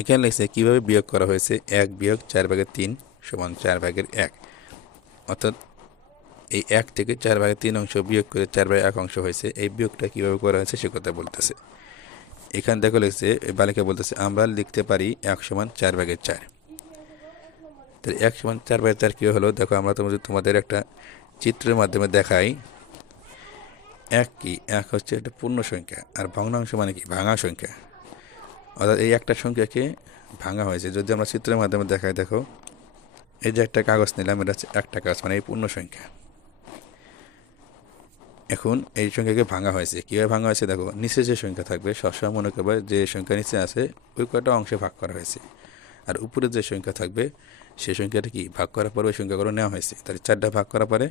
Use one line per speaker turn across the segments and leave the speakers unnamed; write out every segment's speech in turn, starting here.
এখানে লিখছে কীভাবে বিয়োগ করা হয়েছে এক বিয়োগ চার ভাগের তিন সমান চার ভাগের এক। অর্থাৎ এই এক থেকে চার ভাগের তিন অংশ বিয়োগ করে চার ভাগের এক অংশ হয়েছে, এই বিয়োগটা কীভাবে করা হয়েছে সে কথা বলতেছে। এখান দেখো লিখছে বালিকা বলতেছে, আমরা লিখতে পারি এক সমান চার ভাগের চার। তাহলে এক সমান চার ভাগের চার কী হলো? দেখো, আমরা তোমাদের তোমাদের একটা চিত্রের মাধ্যমে দেখাই। এক কি? এক হচ্ছে একটা পূর্ণ সংখ্যা, আর ভগ্নাংশ মানে কি? ভাঙা সংখ্যা। অর্থাৎ এই একটা সংখ্যাকে ভাঙা হয়েছে। যদি আমরা চিত্রের মাধ্যমে দেখাই, দেখো, এই যে একটা কাগজ নিলাম, এটা হচ্ছে একটা কাগজ মানে এই পূর্ণ সংখ্যা। এখন এই সংখ্যাকে ভাঙা হয়েছে। কীভাবে ভাঙা হয়েছে, দেখো, নিচে যে সংখ্যা থাকবে, সবসময় মনে করবে যে সংখ্যা নিচে আছে, ওই কয়টা অংশে ভাগ করা হয়েছে। আর উপরে যে সংখ্যা থাকবে, সেই সংখ্যাটা কি? ভাগ করার পরে ওই সংখ্যাগুলো নেওয়া হয়েছে। তাহলে চারটা ভাগ করার পরে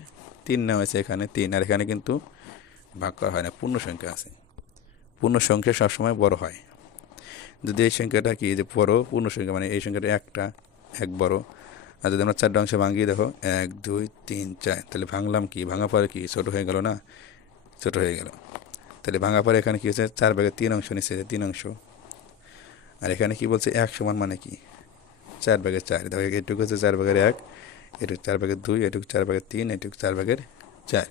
তিন নেওয়া হয়েছে এখানে তিন, আর এখানে কিন্তু ভাগ করা হয় না, পূর্ণ সংখ্যা আছে। পূর্ণ সংখ্যা সবসময় বড় হয়। যদি এই সংখ্যাটা কি যে বড়, পূর্ণ সংখ্যা মানে এই সংখ্যাটা একটা, এক বড়। আর যদি আমরা চারটা অংশে ভাঙিয়ে দেখো, এক, দুই, তিন, চার, তাহলে ভাঙলাম কি? ভাঙা পরে কি? ছোট হয়ে গেল না? ছোট হয়ে গেল। তাহলে ভাঙা পরে এখানে কী হচ্ছে চার ভাগের তিন অংশ নিচ্ছে তিন অংশ। আর এখানে কি বলছে, এক সমান মানে কি? চার ভাগের চার। দেখো, এটুকু হচ্ছে চার ভাগের এক, এটুকু চার ভাগের দুই, এটুকু চার ভাগের তিন, এটুকু চার ভাগের চার।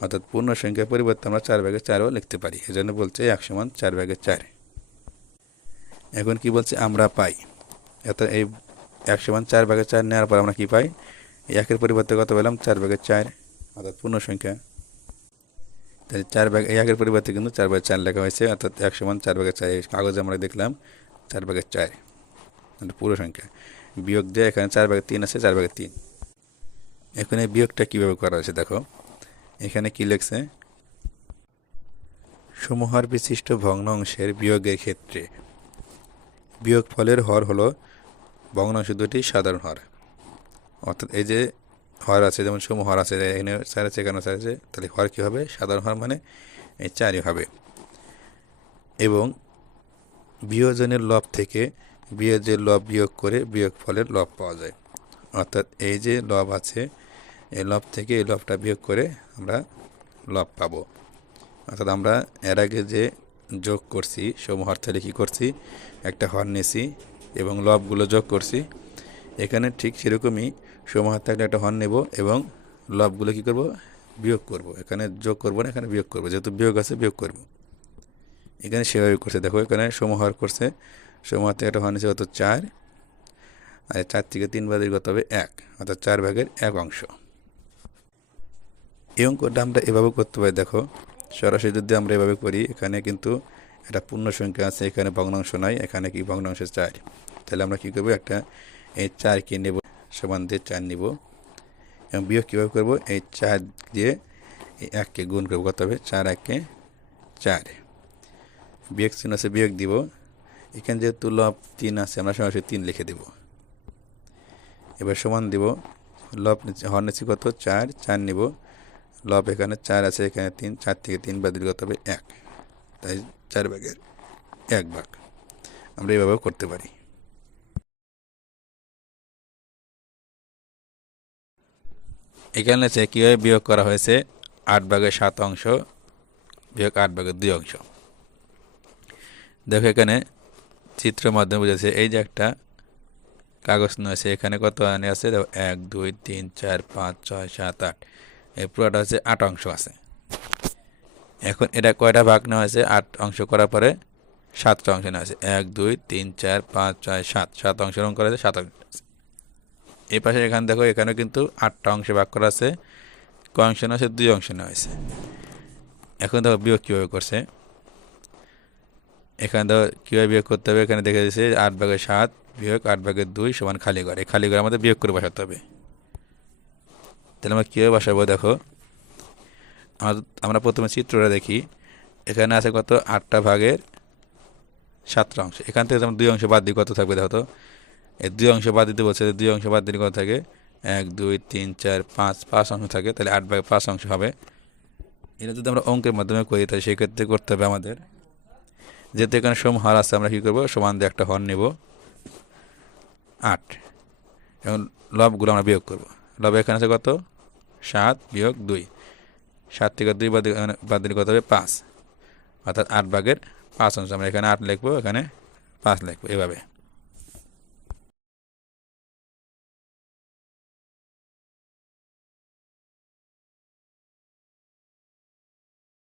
অর্থাৎ পূর্ণ সংখ্যার পরিবর্তে আমরা চার ভাগের চারও লিখতে পারি। এজন্য বলছে এক সমান চার ভাগের চার। এখন কি বলছে? আমরা পাই। অর্থাৎ এই এক সমান চার ভাগের চার নেওয়ার পর আমরা কি পাই? একের পরিবর্তে কত পেলাম? চার ভাগের চার, অর্থাৎ পূর্ণ সংখ্যা তাহলে চার ভাগ, এই একের পরিবর্তে কিন্তু চার ভাগের চার লেখা হয়েছে, অর্থাৎ এক সমান চার ভাগের চার কাগজে আমরা দেখলাম চার ভাগের চার পুরো সংখ্যা বিয়োগ দিয়ে এখানে চার ভাগের তিন আছে, চার ভাগের তিন। এখন এই বিয়োগটা কীভাবে করা হয়েছে দেখো। এখানে কি লেখছে? সমহার বিশিষ্ট ভগ্ন অংশের বিয়োগের ক্ষেত্রে বিয়োগ ফলের হর হলো ভগ্নাংশ দুটি সাধারণ হর। অর্থাৎ এই যে হর আছে, যেমন সমহর আছে, এখানে চার আছে এখানে চার আছে, তাহলে হর কী হবে? সাধারণ হর মানে এই চারই হবে। এবং বিয়োজনের লব থেকে বিয়োজের লব বিয়োগ করে বিয়োগ ফলের লব পাওয়া যায়। অর্থাৎ এই যে লব আছে, এই লব থেকে এই লবটা বিয়োগ করে আমরা লব পাবো। অর্থাৎ আমরা এর আগে যে যোগ করছি সমহর থেকে কী করছি, একটা হর নিয়েছি এবং লবগুলো যোগ করছি। এখানে ঠিক সেরকমই সমহার থাকলে একটা হর নেব এবং লবগুলো কী করব? বিয়োগ করব। এখানে যোগ করব না, এখানে বিয়োগ করব। যেহেতু বিয়োগ আছে, বিয়োগ করব। এখানে সেভাবে করছে। দেখো, এখানে সমহার করছে। সমহার থেকে একটা হর নিয়েছে অত চার। আর চার থেকে তিন ভাগের কত হবে? এক। অর্থাৎ চার ভাগের এক অংশ। এই অঙ্কটা আমরা এভাবে করতে পারি। দেখো সরাসরি যদি আমরা এভাবে করি, এখানে কিন্তু একটা পূর্ণ সংখ্যা আছে, এখানে ভগ্নাংশ নাই, এখানে কি ভগ্নাংশ চার। তাহলে আমরা কী করব? একটা এই চারকে নেব, সমান দিয়ে চার নিব। এবং বিয়োগ কীভাবে করব? এই চার দিয়ে এই এককে গুণ করব, কত হবে? চার এককে চার। বিয়োগ চিহ্ন আছে, বিয়োগ দিব। এখানে যেহেতু লব তিন আছে, আমরা সরাসরি তিন লিখে দেব। এবার সমান দিব, লব হর নিচে কত? চার চার নিব। লব এখানে চার আছে, এখানে তিন, চার থেকে তিন বাদ দিলে হবে এক। তাই চার ভাগের এক ভাগ আমরা এইভাবেও করতে পারি। এখানে আছে কীভাবে বিয়োগ করা হয়েছে? আট ভাগের সাত অংশ বিয়োগ আট ভাগের দুই অংশ। দেখো এখানে চিত্রের মাধ্যমে বুঝেছে এই যে একটা কাগজ নিয়েছে এখানে কত আনে আছে? দেখো এক, দুই, তিন, চার, পাঁচ, ছয়, সাত, আট। এই পুরোটা হচ্ছে আট অংশ আছে। এখন এটা কয়টা ভাগ নেওয়া হয়েছে? আট অংশ করার পরে সাতটা অংশ নেওয়া হয়েছে। এক, দুই, তিন, চার, পাঁচ, ছয়, সাত। সাত অংশ রং করা সাত অংশ। এই পাশে এখানে দেখো, এখানেও কিন্তু আটটা অংশে ভাগ করা আছে। কয় অংশ নেওয়া হয়েছে? দুই অংশ নেওয়া হয়েছে। এখন দেখো বিয়োগ কীভাবে করছে। এখানে দেখো কীভাবে বিয়োগ করতে হবে? এখানে দেখে দিয়েছে আট ভাগের সাত বিয়োগ আট ভাগের দুই সমান খালি ঘর। খালি ঘরে আমাদের বিয়োগ করে বসাতে হবে। তাহলে আমরা কীভাবে বসাবো দেখো? আমরা আমরা প্রথমে চিত্রটা দেখি। এখানে আছে কত? আটটা ভাগের সাতটা অংশ। এখান থেকে যেমন দুই অংশ বাদ দিয়ে কত থাকবে দেখো তো? এই দুই অংশ বাদ দিতে বলছে দুই অংশ বাদ দিলে কত থাকে? এক, দুই, তিন, চার, পাঁচ পাঁচ অংশ থাকে। তাহলে আট ভাগে পাঁচ অংশ হবে। এটা যদি আমরা অঙ্কের মাধ্যমে করি, তাহলে সেই ক্ষেত্রে করতে হবে আমাদের। যেহেতু এখানে সম হার আছে, আমরা কী করব? সমান দিয়ে একটা হর নেব। আট। এবং লবগুলো আমরা বিয়োগ করব। লব এখানে আছে কত? সাত বিয়োগ দুই। সাত থেকে দুই বাদ বাদ দিলে কত হবে? পাঁচ। অর্থাৎ আট ভাগের পাঁচ অংশ। আমরা এখানে আট লিখব, এখানে পাঁচ লিখব, এভাবে।